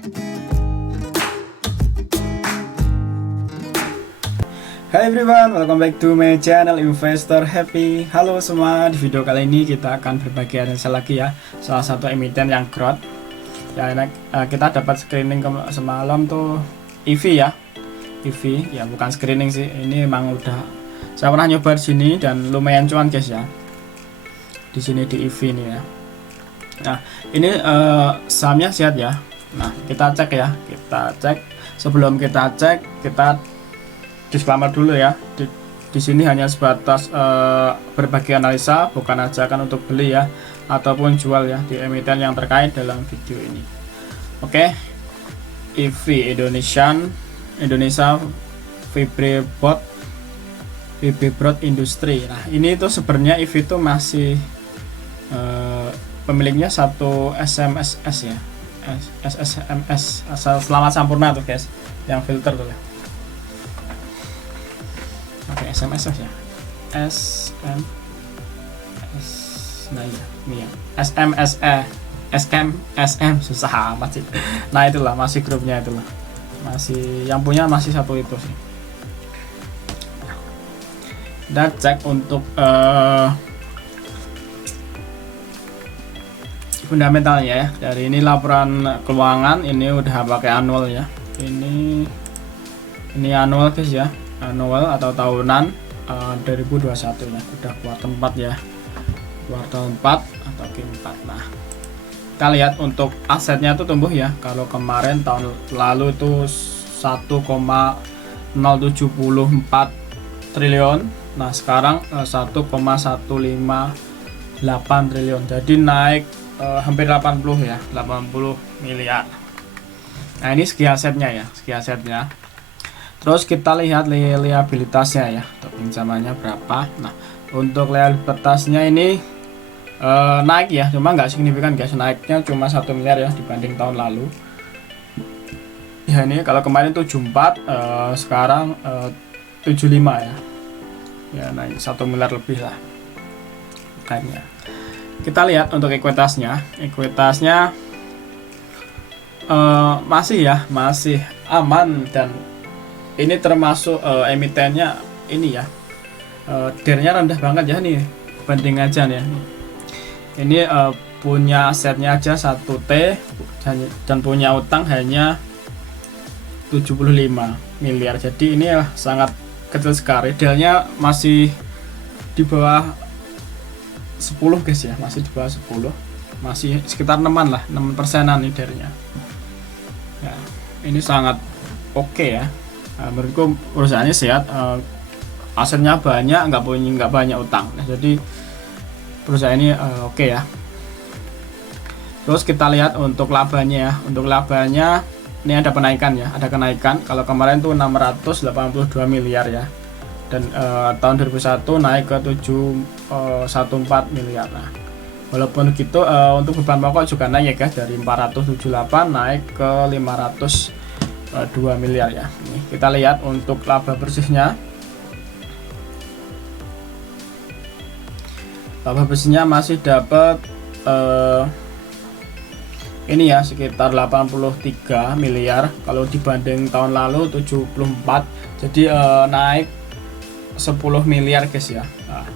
Hai everyone, welcome back to my channel Investor Happy. Halo semua, di video kali ini kita akan berbagi analisa lagi ya, salah satu emiten yang growth. Ya, kita dapat screening semalam tuh EV ya, EV ya, bukan screening sih, ini emang udah saya pernah nyoba di sini dan lumayan cuan guys ya. Di sini di EV ini ya. Nah, ini sahamnya sehat ya. Nah, kita cek ya, kita cek. Sebelum kita cek, kita disclaimer dulu ya. Di sini hanya sebatas berbagi analisa, bukan ajakan untuk beli ya ataupun jual ya di emiten yang terkait dalam video ini. Oke. EV Indonesia Vibribot Industri. Nah, ini itu sebenarnya EV itu masih pemiliknya satu SMSS ya. SSMS asal Selamat Sampurna tuh guys, yang filter tuh ya. Oke, SMSS ya. SMS. Nah iya, ini ya. SMSE. SM susah amat sih. Nah, itulah masih grupnya itulah. Masih yang punya masih satu itu sih. Kita cek untuk fundamentalnya ya. Dari ini laporan keuangan ini udah pakai annual ya. Ini annual guys ya. Annual atau tahunan 2021 ya. Udah kuartal 4 ya. Kuartal 4 atau Q4. Nah, kita lihat untuk asetnya tuh tumbuh ya. Kalau kemarin tahun lalu itu 1,074 triliun. Nah, sekarang 1,158 triliun. Jadi naik hampir 80 ya, 80 miliar. Nah, ini segi asetnya ya, segi asetnya. Terus kita lihat liabilitasnya ya, untuk pinjamannya berapa. Nah, untuk liabilitasnya ini naik ya, cuma nggak signifikan guys, naiknya cuma 1 miliar ya dibanding tahun lalu. Ya, ini kalau kemarin 74, sekarang 75 ya. Ya, naik 1 miliar lebih lah naiknya. Kita lihat untuk ekuitasnya masih ya, masih aman, dan ini termasuk emitennya ini ya, DER-nya rendah banget ya nih, banding aja nih. Ini punya asetnya aja 1T dan punya utang hanya 75 miliar. Jadi ini sangat kecil sekali. DER-nya masih di bawah 10 guys ya, masih di bawah 10, masih sekitar 6-an lah, 6%-an nih DER-nya. Ya, ini sangat oke ya. Menurutku perusahaannya sehat, asetnya banyak, nggak banyak utang. Nah, jadi perusahaan ini oke ya. Terus kita lihat untuk labanya ya. Untuk labanya ini ada kenaikan ya, ada kenaikan. Kalau kemarin tuh 682 miliar ya, dan tahun 2001 naik ke 714 miliar. Nah, walaupun gitu untuk beban pokok juga naik ya guys, dari 478 naik ke 502 miliar ya. Ini kita lihat untuk laba bersihnya. Laba bersihnya masih dapat ini ya, sekitar 83 miliar kalau dibanding tahun lalu 74. Jadi naik 10 miliar guys ya. Nah,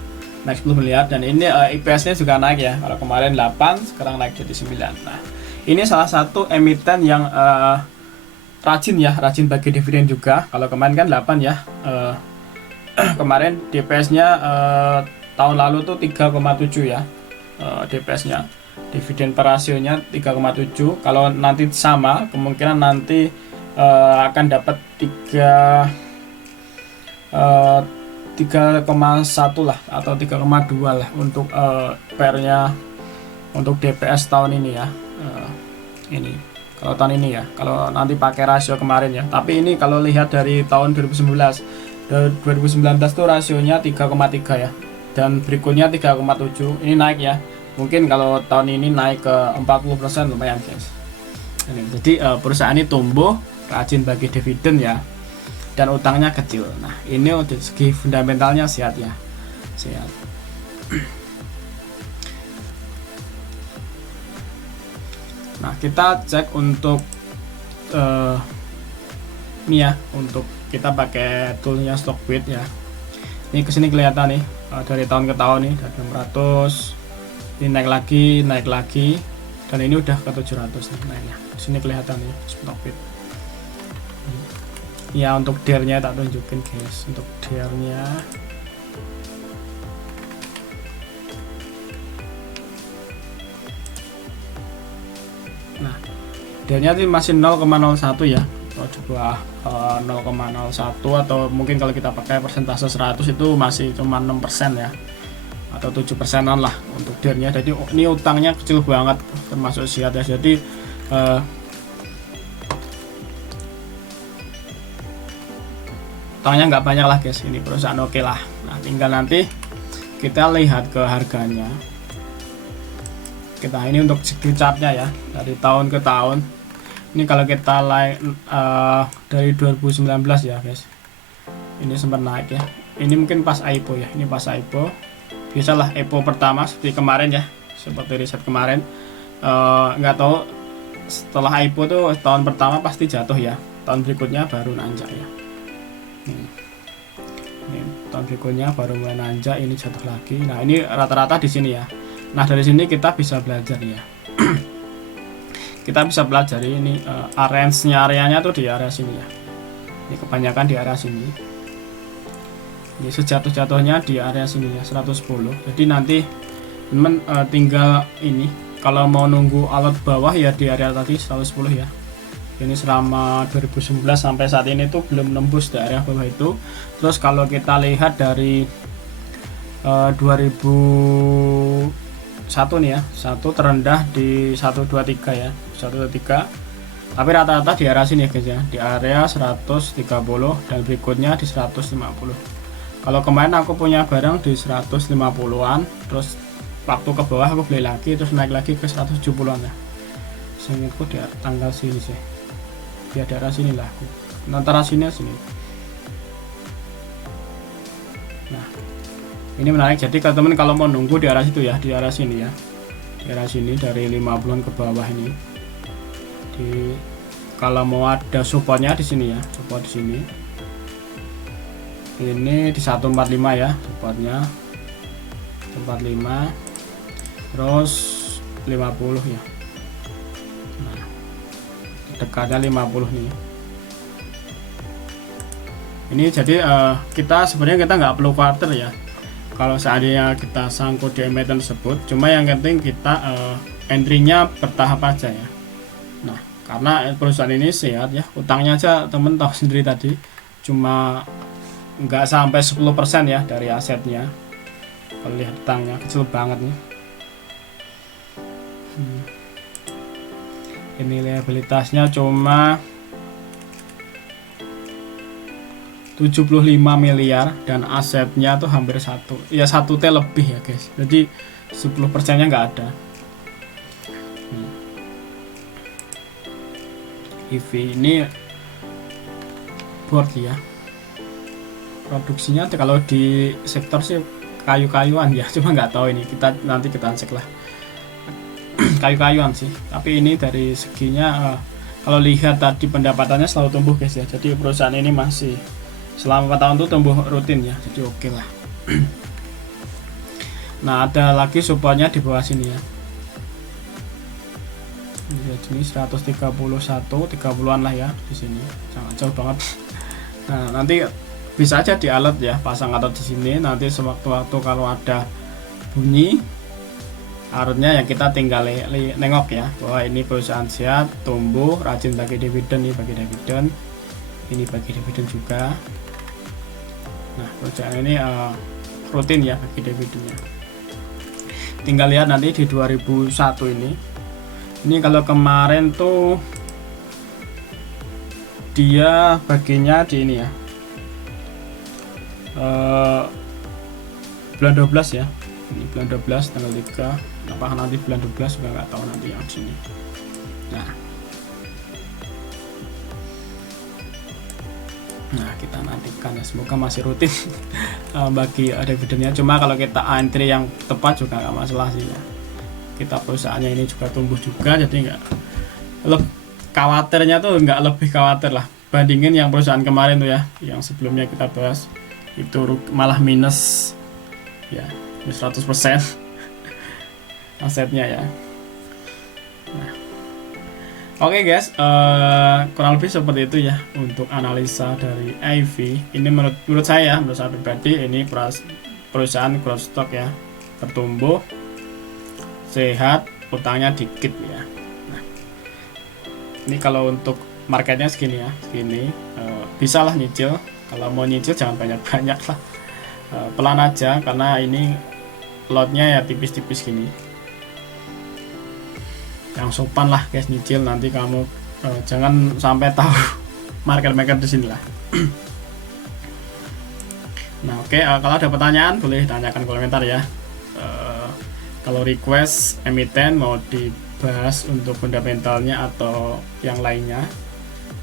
naik 10 miliar, dan ini IPS-nya juga naik ya. Kalau kemarin 8, sekarang naik jadi 9. Nah, ini salah satu emiten yang rajin ya, rajin bagi dividen juga. Kalau kemarin kan 8 ya. Kemarin DPS-nya tahun lalu tuh 3,7 ya. DPS-nya. Dividen per rasionya 3,7. Kalau nanti sama, kemungkinan nanti akan dapat 3,1 lah atau 3,2 lah untuk PR-nya untuk DPS tahun ini ya. Ini kalau tahun ini ya, kalau nanti pakai rasio kemarin ya. Tapi ini kalau lihat dari tahun 2019 tuh rasionya 3,3 ya, dan berikutnya 3,7. Ini naik ya, mungkin kalau tahun ini naik ke 40% lumayan guys. Jadi perusahaan ini tumbuh, rajin bagi dividen ya, dan utangnya kecil. Nah, ini untuk segi fundamentalnya sehat ya, sehat. Nah, kita cek untuk ini ya, untuk kita pakai toolnya Stockbit ya. Ini kesini kelihatan nih dari tahun ke tahun nih, dari 600 ini naik lagi, dan ini udah ke 700 nih naiknya. Di sini kelihatan nih Stockbit. Ya, untuk DER-nya tak tunjukin guys, untuk DER-nya. Nah, DER-nya masih 0,01 ya, atau juga 0,01, atau mungkin kalau kita pakai persentase 100 itu masih cuma 6% ya, atau 7%an lah untuk DER-nya. Jadi ini utangnya kecil banget termasuk Siat ya. Jadi utangnya nggak banyak lah guys, ini perusahaan oke lah. Nah, tinggal nanti kita lihat ke harganya. Kita ini untuk skill chartnya ya, dari tahun ke tahun. Ini kalau kita dari 2019 ya guys, ini sempat naik ya. Ini mungkin pas IPO ya, ini pas IPO. Biasalah IPO pertama seperti kemarin ya, seperti riset kemarin. Nggak tahu setelah IPO tuh tahun pertama pasti jatuh ya, tahun berikutnya baru nanjak ya. Ini tahun berikutnya baru mulai nanjak, ini jatuh lagi. Nah, ini rata-rata di sini ya. Nah, dari sini kita bisa belajar ya. Kita bisa pelajari ini areanya tuh di area sini ya. Ini kebanyakan di area sini. Ini sejatuh-jatuhnya di area sini ya, 110. Jadi nanti teman tinggal ini kalau mau nunggu alert bawah ya di area tadi 110 ya. Ini selama 2019 sampai saat ini tuh belum nembus di area bawah itu. Terus kalau kita lihat dari 2001 nih ya, satu terendah di 123 ya, 123. Tapi rata-rata di area sini guys ya, di area 130 dan berikutnya di 150. Kalau kemarin aku punya barang di 150-an, terus waktu ke bawah aku beli lagi, terus naik lagi ke 170-an ya. Seingatku di tanggal sini sih, di daerah sini lah aku, antara sini. Nah, ini menarik. Jadi teman-teman kalau mau nunggu di arah situ ya, di arah sini ya, di arah sini dari 50-an ke bawah ini. Kalau mau ada supportnya di sini ya, support di sini. Ini di 145 ya, supportnya 145, terus 50 ya. Nah, dekatnya 50 nih. Ini jadi kita sebenarnya kita nggak perlu khawatir ya kalau seandainya kita sangkut di emiten tersebut. Cuma yang penting kita entry-nya bertahap aja ya. Nah, karena perusahaan ini sehat ya, utangnya aja temen tahu sendiri tadi cuma nggak sampai 10% ya dari asetnya. Kalau lihat utangnya kecil banget nih. Ini liabilitasnya cuma 75 miliar dan asetnya tuh hampir 1 T lebih ya guys. Jadi 10% nya nggak ada. EV ini board ya, produksinya kalau di sektor sih kayu-kayuan ya, cuma nggak tahu ini, nanti kita cek lah. Kayu-kayuan sih, tapi ini dari seginya kalau lihat tadi pendapatannya selalu tumbuh guys ya. Jadi perusahaan ini masih selama 4 tahun tuh tumbuh rutin ya, jadi oke lah. Nah, ada lagi supportnya di bawah sini ya. Jadi 131, 30-an lah ya di sini, sangat jauh banget. Nah, nanti bisa aja di alert ya, pasang alert di sini. Nanti sewaktu-waktu kalau ada bunyi alertnya ya kita tinggal nengok ya bahwa ini perusahaan sehat, tumbuh, rajin bagi dividen nih, bagi dividen. Ini bagi dividen juga. Nah, perusahaan ini rutin ya bagi dividennya. Tinggal lihat nanti di 2001 ini. Ini kalau kemarin tuh dia baginya di ini ya, bulan 12 ya. Ini bulan 12 tanggal 3. Apakah nanti bulan 12 juga nggak tahu nanti yang sini. Nah, kita nantikan ya, semoga masih rutin bagi dividennya. Cuma kalau kita entry yang tepat juga nggak masalah sih ya. Kita perusahaannya ini juga tumbuh juga, jadi nggak khawatirnya tuh nggak lebih khawatir lah bandingin yang perusahaan kemarin tuh ya, yang sebelumnya kita bahas itu malah minus ya, minus 100% asetnya ya. Nah, oke guys, kurang lebih seperti itu ya untuk analisa dari IV. Ini menurut saya pribadi ini perusahaan growth stock ya, bertumbuh, sehat, utangnya dikit ya. Nah, ini kalau untuk marketnya segini ya, segini, bisa lah nyicil. Kalau mau nyicil jangan banyak-banyak lah, pelan aja karena ini lotnya ya tipis-tipis gini. Yang sopan lah guys nyicil, nanti kamu jangan sampai tahu market di sini lah. Nah oke, kalau ada pertanyaan boleh tanyakan komentar ya. Kalau request emiten mau dibahas untuk fundamentalnya atau yang lainnya,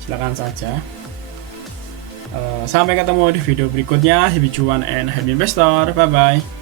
silakan saja. Sampai ketemu di video berikutnya. Happy cuan and happy investor, bye bye.